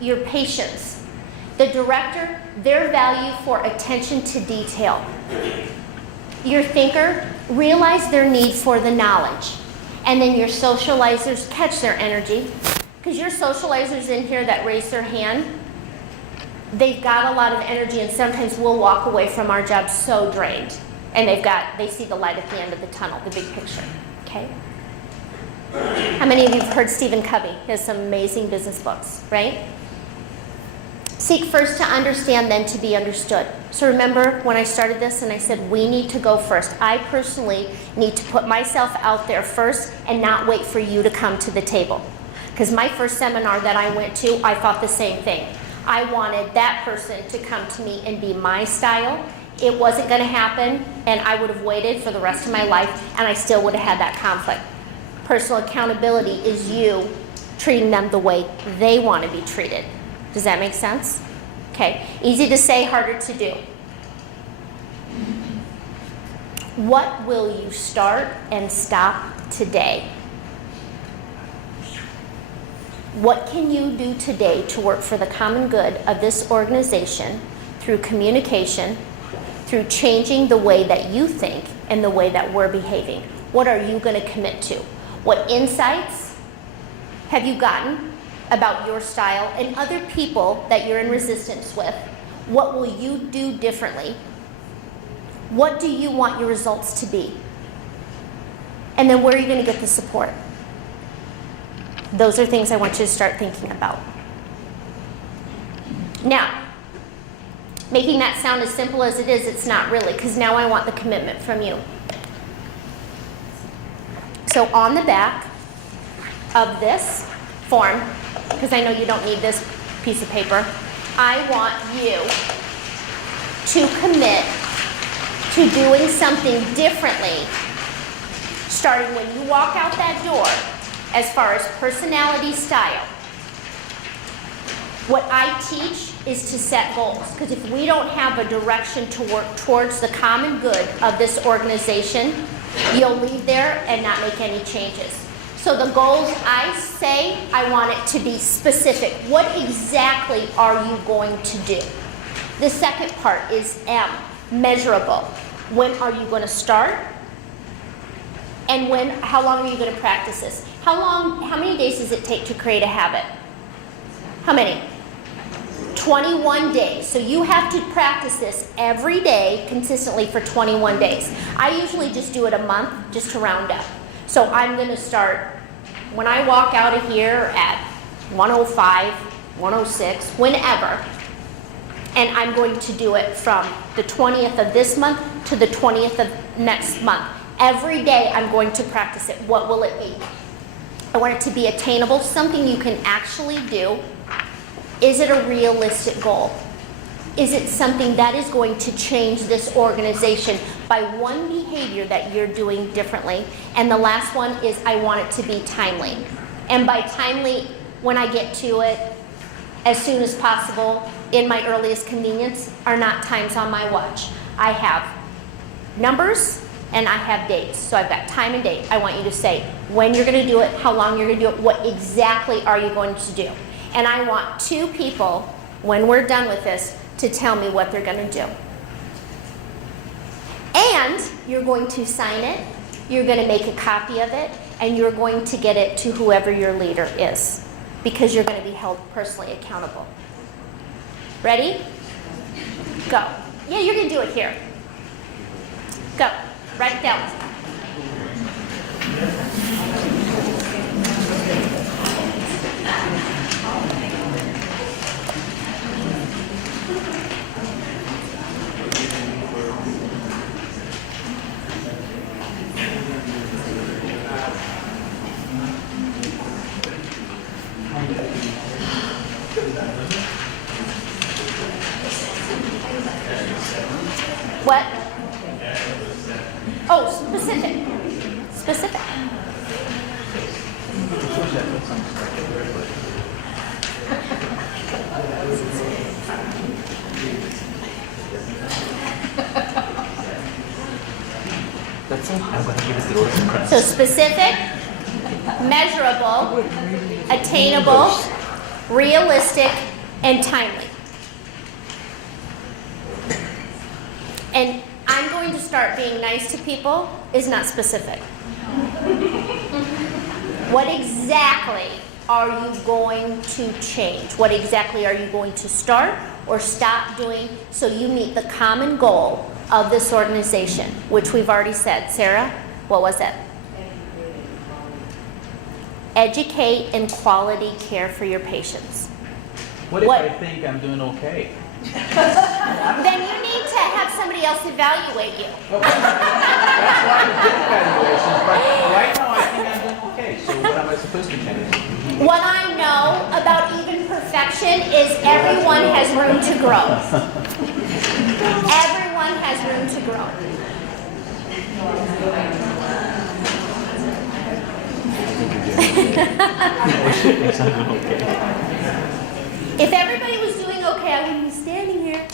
your patience. The director, their value for attention to detail. Your thinker, realize their need for the knowledge. And then your socializers, catch their energy. Because your socializers in here that raise their hand, they've got a lot of energy, and sometimes we'll walk away from our job so drained. And they see the light at the end of the tunnel, the big picture, okay? How many of you have heard Stephen Covey? He has some amazing business books, right? Seek first to understand, then to be understood. So remember when I started this and I said we need to go first. I personally need to put myself out there first and not wait for you to come to the table. Because my first seminar that I went to, I thought the same thing. I wanted that person to come to me and be my style. It wasn't going to happen, and I would have waited for the rest of my life, and I still would have had that conflict. Personal accountability is you treating them the way they want to be treated. Does that make sense? Okay. Easy to say, harder to do. What will you start and stop today? What can you do today to work for the common good of this organization through communication, through changing the way that you think and the way that we're behaving? What are you going to commit to? What insights have you gotten about your style and other people that you're in resistance with? What will you do differently? What do you want your results to be? And then where are you going to get the support? Those are things I want you to start thinking about. Now, making that sound as simple as it is, it's not really, because now I want the commitment from you. So on the back of this form, because I know you don't need this piece of paper, I want you to commit to doing something differently starting when you walk out that door as far as personality style. What I teach is to set goals, because if we don't have a direction to work towards the common good of this organization, you'll leave there and not make any changes. So the goals, I say, I want it to be specific. What exactly are you going to do? The second part is M, measurable. When are you going to start? And how long are you going to practice this? How many days does it take to create a habit? How many? 21 days. So you have to practice this every day consistently for 21 days. I usually just do it a month just to round up. So I'm going to start when I walk out of here at 105, 106, whenever. And I'm going to do it from the 20th of this month to the 20th of next month. Every day I'm going to practice it. What will it be? I want it to be attainable, something you can actually do. Is it a realistic goal? Is it something that is going to change this organization by one behavior that you're doing differently? And the last one is I want it to be timely. And by timely, when I get to it, as soon as possible, in my earliest convenience, are not times on my watch. I have numbers and I have dates. So I've got time and date. I want you to say when you're going to do it, how long you're going to do it, what exactly are you going to do. And I want 2 people, when we're done with this, to tell me what they're going to do. And you're going to sign it, you're going to make a copy of it, and you're going to get it to whoever your leader is, because you're going to be held personally accountable. Ready? Go. Yeah, you're going to do it here. Go. Write it down. What? Oh, specific. Specific. That's So specific, measurable, attainable, realistic, and timely. And I'm going to start being nice to people is not specific. What exactly are you going to change? What exactly are you going to start or stop doing so you meet the common goal of this organization, which we've already said. Sarah, what was it? Educate and quality care for your patients. What if I think I'm doing okay? Then you need to have somebody else evaluate you. That's why we did evaluations, but right now I think I'm doing okay. So what am I supposed to change? What I know about even perfection is everyone has room to grow. Everyone has room to grow. If everybody was doing okay, I wouldn't be standing here.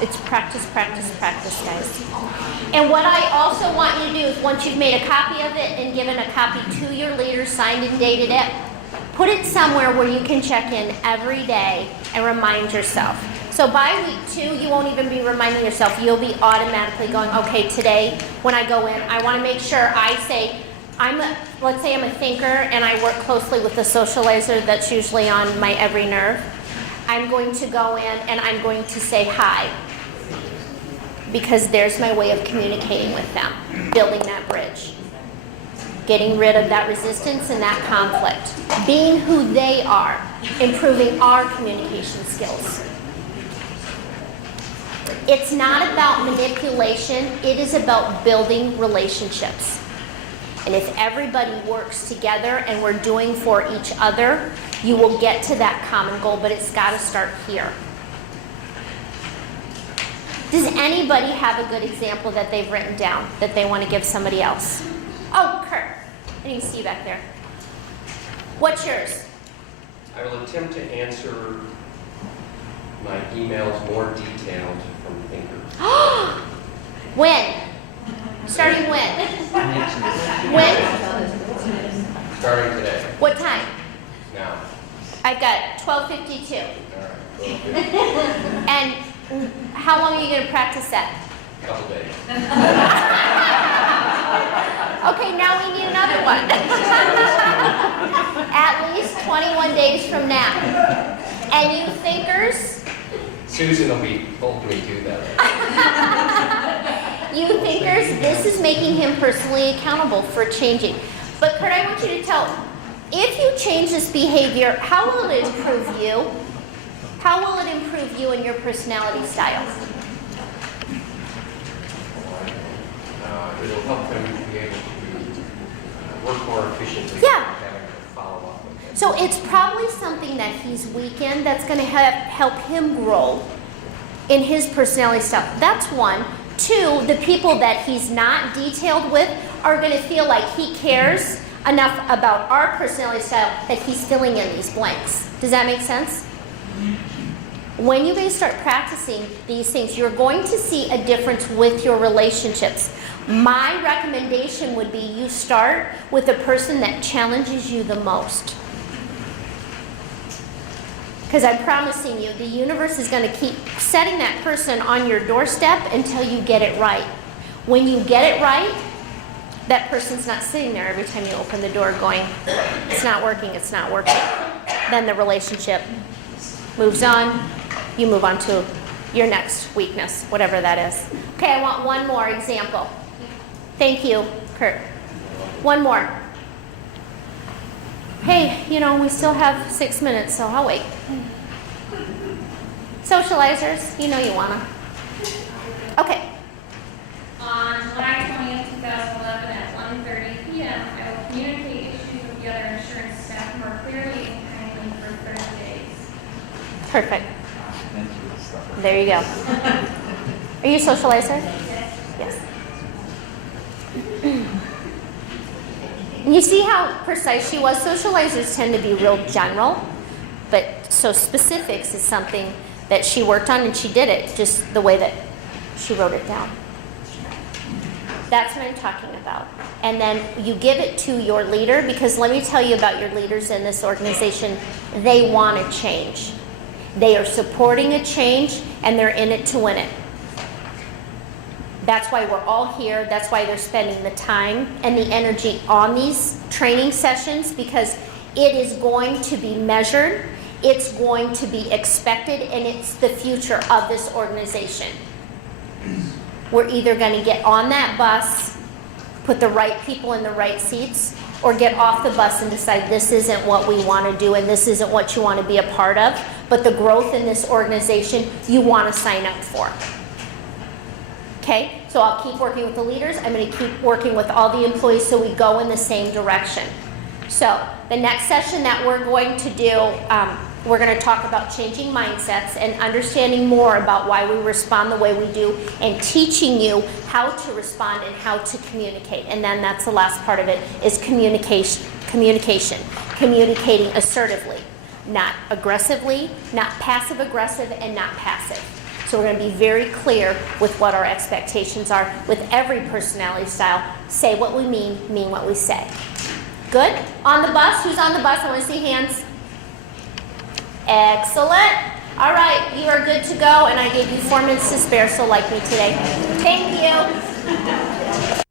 It's practice, practice, practice, guys. And what I also want you to do is once you've made a copy of it and given a copy to your leader, signed and dated it, put it somewhere where you can check in every day and remind yourself. So by week 2, you won't even be reminding yourself. You'll be automatically going, okay, today when I go in, I want to make sure I say, let's say I'm a thinker and I work closely with the socializer that's usually on my every nerve. I'm going to go in and I'm going to say hi, because there's my way of communicating with them, building that bridge, getting rid of that resistance and that conflict, being who they are, improving our communication skills. It's not about manipulation, it is about building relationships. And if everybody works together and we're doing for each other, you will get to that common goal, but it's got to start here. Does anybody have a good example that they've written down that they want to give somebody else? Oh, Kurt, I didn't see you back there. What's yours? I will attempt to answer my emails more detailed from thinkers. When? Starting when? When? Starting today. What time? Now. I've got 12:52. All right. Well, good. And how long are you going to practice that? Couple days. Okay, now we need another one. At least 21 days from now. And you thinkers? Susan will be helping me do that. You thinkers, this is making him personally accountable for changing. But Kurt, I want you to tell, if you change this behavior, how will it improve you? How will it improve you and your personality style? It will help them be able to work more efficiently. Yeah. Without having to follow up with it. So it's probably something that he's weak in that's going to help him grow in his personality style. That's one. 2, the people that he's not detailed with are going to feel like he cares enough about our personality style that he's filling in these blanks. Does that make sense? When you guys start practicing these things, you're going to see a difference with your relationships. My recommendation would be you start with the person that challenges you the most. Because I'm promising you, the universe is going to keep setting that person on your doorstep until you get it right. When you get it right, that person's not sitting there every time you open the door going, it's not working, it's not working. Then the relationship moves on. You move on to your next weakness, whatever that is. Okay, I want one more example. Thank you, Kurt. One more. Hey, we still have 6 minutes, so I'll wait. Socializers, you wanna. Okay. On July 20th, 2011 at 1:30 p.m., I will communicate issues with the other insurance staff more clearly and kindly for 30 days. Perfect. There you go. Are you a socializer? Yes. You see how precise she was? Socializers tend to be real general, but so specifics is something that she worked on, and she did it just the way that She wrote it down. That's what I'm talking about. And then you give it to your leader, because let me tell you about your leaders in this organization. They want to change. They are supporting a change, and they're in it to win it. That's why we're all here. That's why they're spending the time and the energy on these training sessions, because it is going to be measured, it's going to be expected, and it's the future of this organization. We're either going to get on that bus, put the right people in the right seats, or get off the bus and decide this isn't what we want to do and this isn't what you want to be a part of, but the growth in this organization you want to sign up for. Okay, so I'll keep working with the leaders. I'm going to keep working with all the employees so we go in the same direction. So the next session that we're going to do, we're going to talk about changing mindsets and understanding more about why we respond the way we do, and teaching you how to respond and how to communicate. And then that's the last part of it, is communication. Communicating assertively, not aggressively, not passive aggressive, and not passive. So we're going to be very clear with what our expectations are with every personality style. Say what we mean what we say. Good? On the bus? Who's on the bus? I want to see hands. Excellent. All right, you are good to go, and I gave you 4 minutes to spare, so like me today. Thank you.